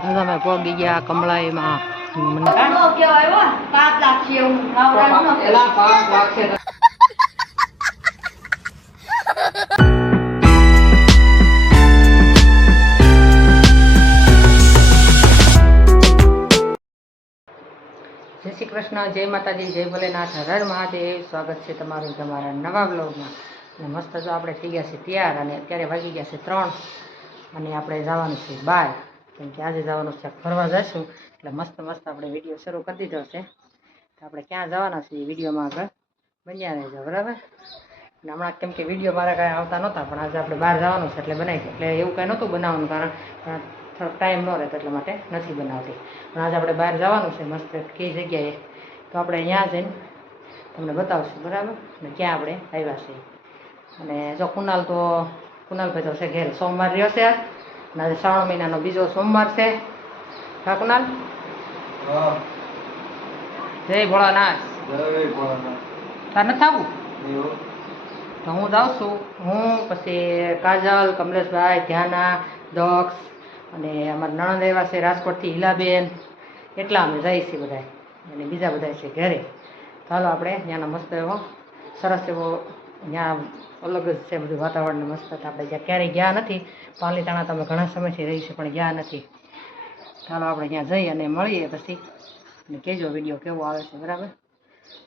તમે પોગી ગયા કમળાઈમાં જય શ્રી કૃષ્ણ, જય માતાજી, જય ભોલેનાથ, હર મહાદેવ. સ્વાગત છે તમારું તમારા નવા બ્લોગમાં. અને મસ્ત જો આપણે થઈ ગયા છે તૈયાર અને અત્યારે વાગી ગયા છે 3 અને આપણે જવાનું છે બહાર, કેમ કે આજે જવાનું છે ફરવા જઈશું. એટલે મસ્ત મસ્ત આપણે વિડીયો શરૂ કરી દીધો છે. તો આપણે ક્યાં જવાના છીએ વિડીયોમાં આગળ બન્યા રહેજો, બરાબર. અને હમણાં કેમ કે વિડીયો મારા કાંઈ આવતા નહોતા, પણ આજે આપણે બહાર જવાનું છે એટલે બનાવી. એટલે એવું કાંઈ નહોતું બનાવવાનું, કારણ થોડોક ટાઈમ ન રહેતો એટલા માટે નથી બનાવતી. પણ આજે આપણે બહાર જવાનું છે મસ્ત કઈ જગ્યાએ, તો આપણે અહીંયા જઈને તમને બતાવશું, બરાબર. અને ક્યાં આપણે આવ્યા છીએ. અને જો કુનાલભાઈ તો છે ઘેર, સોમવાર રહ્યો છે અને આજે શ્રાવણ મહિનાનો બીજો સોમવાર છે. હા કુનાલ, જય ભોળાનાથ. તાર નથી આવું તો હું જાઉં છું. હું પછી કાજલ, કમલેશભાઈ, ધ્યાના, દક્ષ અને અમારા નણંદ આવ્યા છે રાજકોટથી, હિલાબેન. એટલા અમે જઈએ છીએ બધા, અને બીજા બધા છે ઘરે. ચાલો આપણે ત્યાંનો મસ્ત એવો સરસ એવો, ત્યાં અલગ જ છે બધું વાતાવરણ મસ્ત. આપણે જ્યાં ક્યારેય ગયા નથી, પાલીતાણા તમે ઘણા સમયથી રહી છે પણ ગયા નથી. ચાલો આપણે ત્યાં જઈ અને મળીએ પછી, અને કહેજો વિડીયો કેવો આવે છે, બરાબર.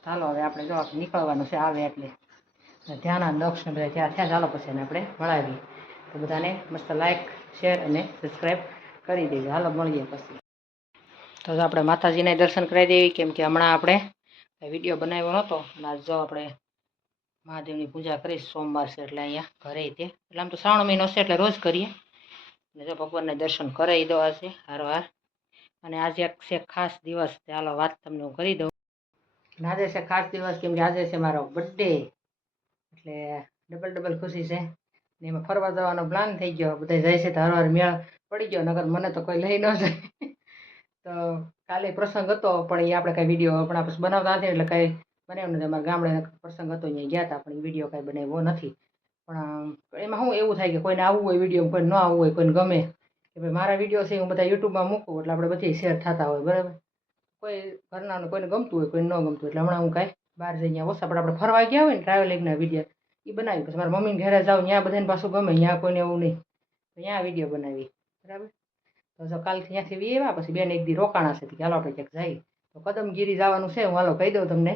ચાલો હવે આપણે જો નીકળવાનું છે આવે એટલે. ધ્યાન દક્ષ ને બધા ત્યાં થયા. ચાલો પછી એને આપણે મળાવીએ. તો બધાને મસ્ત લાઈક, શેર અને સબસ્ક્રાઈબ કરી દેજો. હાલો મળીએ પછી. તો આપણે માતાજીને દર્શન કરાવી દેવી, કેમ કે હમણાં આપણે વિડીયો બનાવ્યો નહોતો. અને આજ જો આપણે મહાદેવની પૂજા કરીશ, સોમવાર છે એટલે અહીંયા ઘરે તે. એટલે આમ તો શ્રાવણ મહિનો છે એટલે રોજ કરીએ. અને જો ભગવાનને દર્શન કરાવી દો આજે હારવાર. અને આજે એક છે ખાસ દિવસ, ચાલો વાત તમને હું કરી દઉં. અને આજે છે ખાસ દિવસ, કેમ કે આજે છે મારો બર્થડે. એટલે ડબલ ખુશી છે. ને એમાં ફરવા જવાનો પ્લાન થઈ ગયો. બધા જાય છે તો હરવાર મેળ પડી ગયો, નગર મને તો કોઈ લઈ ન જાય. તો કાલે પ્રસંગ હતો, પણ એ આપણે કાંઈ વિડીયો આપણા પછી બનાવતા નથી એટલે કાંઈ બનાવ્યું નથી. અમારા ગામડે પ્રસંગ હતો, અહીંયા ગયા હતા, પણ એ વિડીયો કાંઈ બનાવ્યો નથી. પણ એમાં શું એવું થાય કે કોઈને આવવું હોય વિડીયો, કોઈને ન આવવું હોય, કોઈને ગમે કે ભાઈ મારા વિડીયો છે હું બધા યુટ્યુબમાં મૂકું એટલે આપણે બધી શેર થતા હોય, બરાબર. કોઈ ઘરના કોઈને ગમતું હોય, કોઈને ન ગમતું. એટલે હમણાં હું કાંઈ બહાર જઈ અહીંયા ઓછા, પણ આપણે ફરવા ગયા હોય ને ટ્રાવેલિંગના વિડીયો એ બનાવી. પછી મારા મમ્મીને ઘરે જાઉં, ત્યાં બધાને પાછું ગમે, ત્યાં કોઈને એવું નહીં, તો ત્યાં વિડીયો બનાવી, બરાબર. તો જો કાલથી ત્યાંથી વી આવ્યા, પછી બેન એક દી રોકાણા છે, ચાલો આપણે ક્યાંક જઈએ. તો કદમગીરી જવાનું છે. હું હાલો કહી દઉં તમને,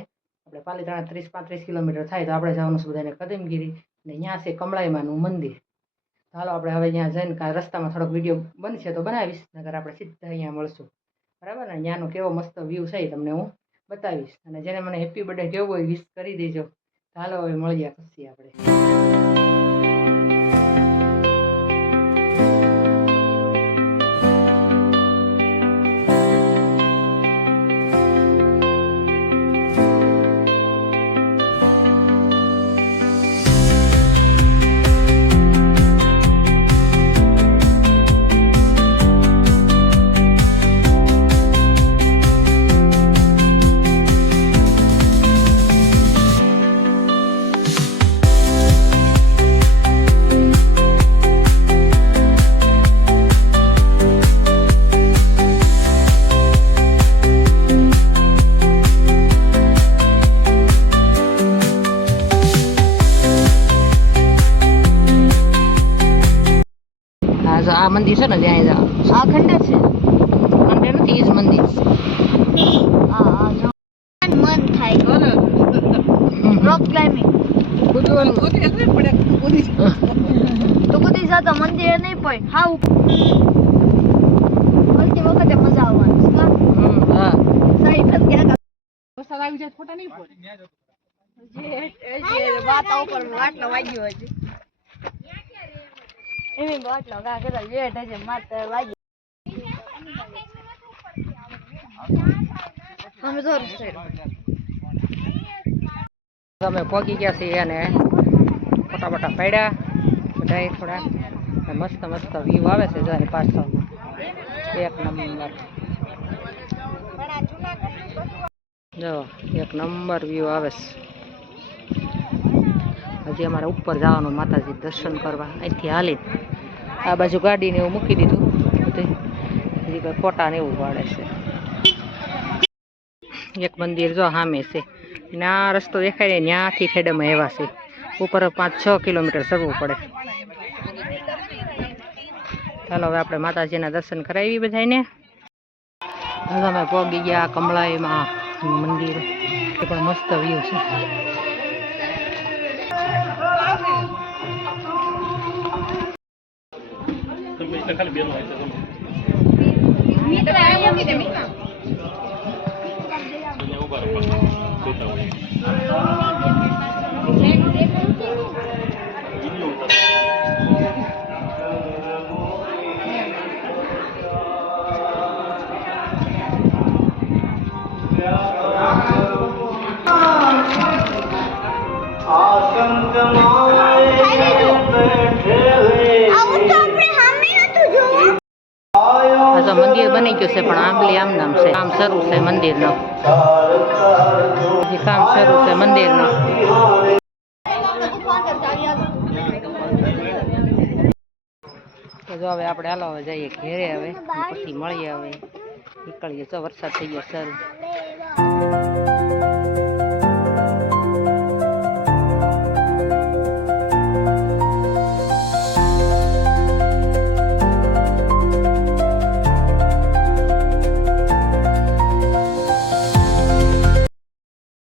આપણે પાલીતાણા 30-35 કિલોમીટર થાય. તો આપણે જવાનું છે બધાને કદમગીરી, અને ત્યાં છે કમળાઈમાનું મંદિર. ચાલો આપણે હવે ત્યાં જઈને કાંઈ રસ્તામાં થોડોક વિડીયો બનશે તો બનાવીશ, નકર આપણે સીધા અહીંયા મળશું, બરાબર. ને ત્યાંનો કેવો મસ્ત વ્યૂ છે તમને હું બતાવીશ. અને જેને મને હેપી બર્થડે કેવું હોય વિશ કરી દેજો. ચાલો હવે મળીએ પછી આપણે. આ મંદિર છે ને ત્યાં આ ખંડેર છે, ખંડેર નથી, એ જ મંદિર છે. મન થાય રોક ક્લાઇમ્બિંગ તો કુદી જતો મંદિર નહીં પડે. હા બધી વખતે મજા આવવાની. હા સહી વરસાદ આવી જાય ખોટા નહીં પડે. વાતા ઉપર વાટલો વાગ્યો હજી એની બાટલો કા કે લેટ હશે મારતા લાગી. અમે તો અમે પહોંચી ગયા છીએ અને ફટાફટા પડ્યા બધા થોડા. મસ્ત મસ્ત વ્યૂ આવે છે જો એની પાછળ, એક નંબર. જો એક નંબર વ્યૂ આવે છે. હજી અમારે ઉપર જવાનું માતાજી દર્શન કરવા, અહીંથી હાલી આ બાજુ ગાડીને એવું મૂકી દીધું બધું. હજી કે ફોટા ને એવું પાડે છે. એક મંદિર જો સામે છે ને આ રસ્તો દેખાય ને ત્યાંથી ખેડામાં એવા છે ઉપર 5-6 કિલોમીટર ચડવું પડે. ચાલો હવે આપણે માતાજીના દર્શન કરાવી બધાને. અમે પહોંચી ગયા કમળાઈમાં મંદિર, એ પણ મસ્ત વ્યૂ છે. મંદિર બની ગયું છે પણ આંબલી આમ નામ છે. કામ શરૂ છે મંદિરનું, હજી કામ શરૂ છે મંદિરનું. તો જો હવે આપણે હાલો હવે જઈએ ઘેરે, હવે પછી મળીએ, હવે નીકળીએ. તો વરસાદ થઈ ગયો શરૂ.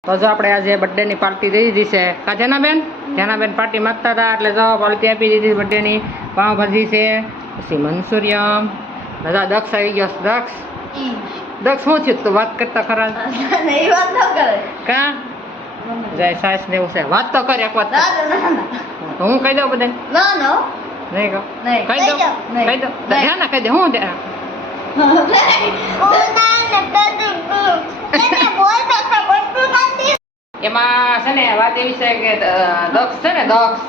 તો જો આપણે આજે બર્થડેની પાર્ટી દઈ દીધી છે. કા જેનાબેન પાર્ટી માંગતા હતા એટલે જો પાર્ટી આપી દીધી બર્થડેની. પાવભાજી છે, પછી મંચુરિયમ. દાદા દક્ષ આવી ગયો. દક્ષ શું થયું? તું વાત કરતા ખરા? કા જાય સાસ ને એવું છે? વાત તો કર એક વાત. તો હું કહી દઉં બધા? નહીં કહું? કહી દઉં ધ્યાન કહી દે. હું એમાં છે ને વાત એવી છે કે દક્ષ છે ને, દક્ષ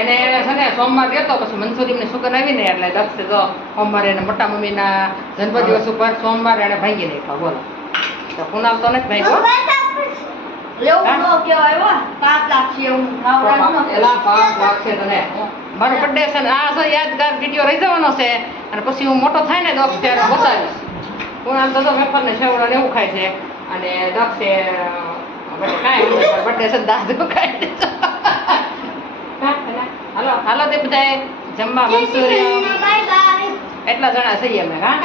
એને છે ને સોમવાર ગયો તો પછી મંસૂરીની સુગન આવી ને એટલે દક્ષે જો સોમવારે એને મોટા મમ્મીના જન્મદિવસ ઉપર સોમવારે એને ભાંગી નાખ્યો. બોલો, તો કુનાલ તો નથી ભાંગ્યો. મારો બર્થડે છે ને આ યાદગાર વિડીયો રહી જવાનો છે અને પછી હું મોટો થાય ને દક્ષ ત્યારે બતાવીશ. કુનાલ તો વેફર ને સેવડા ને એવું ખાય છે અને દક્ષે બર્થડે છે દાદુ ખાય. હાલો તે બધા જમવા મંચુરિયમ એટલા જણા છીએ અમે. હા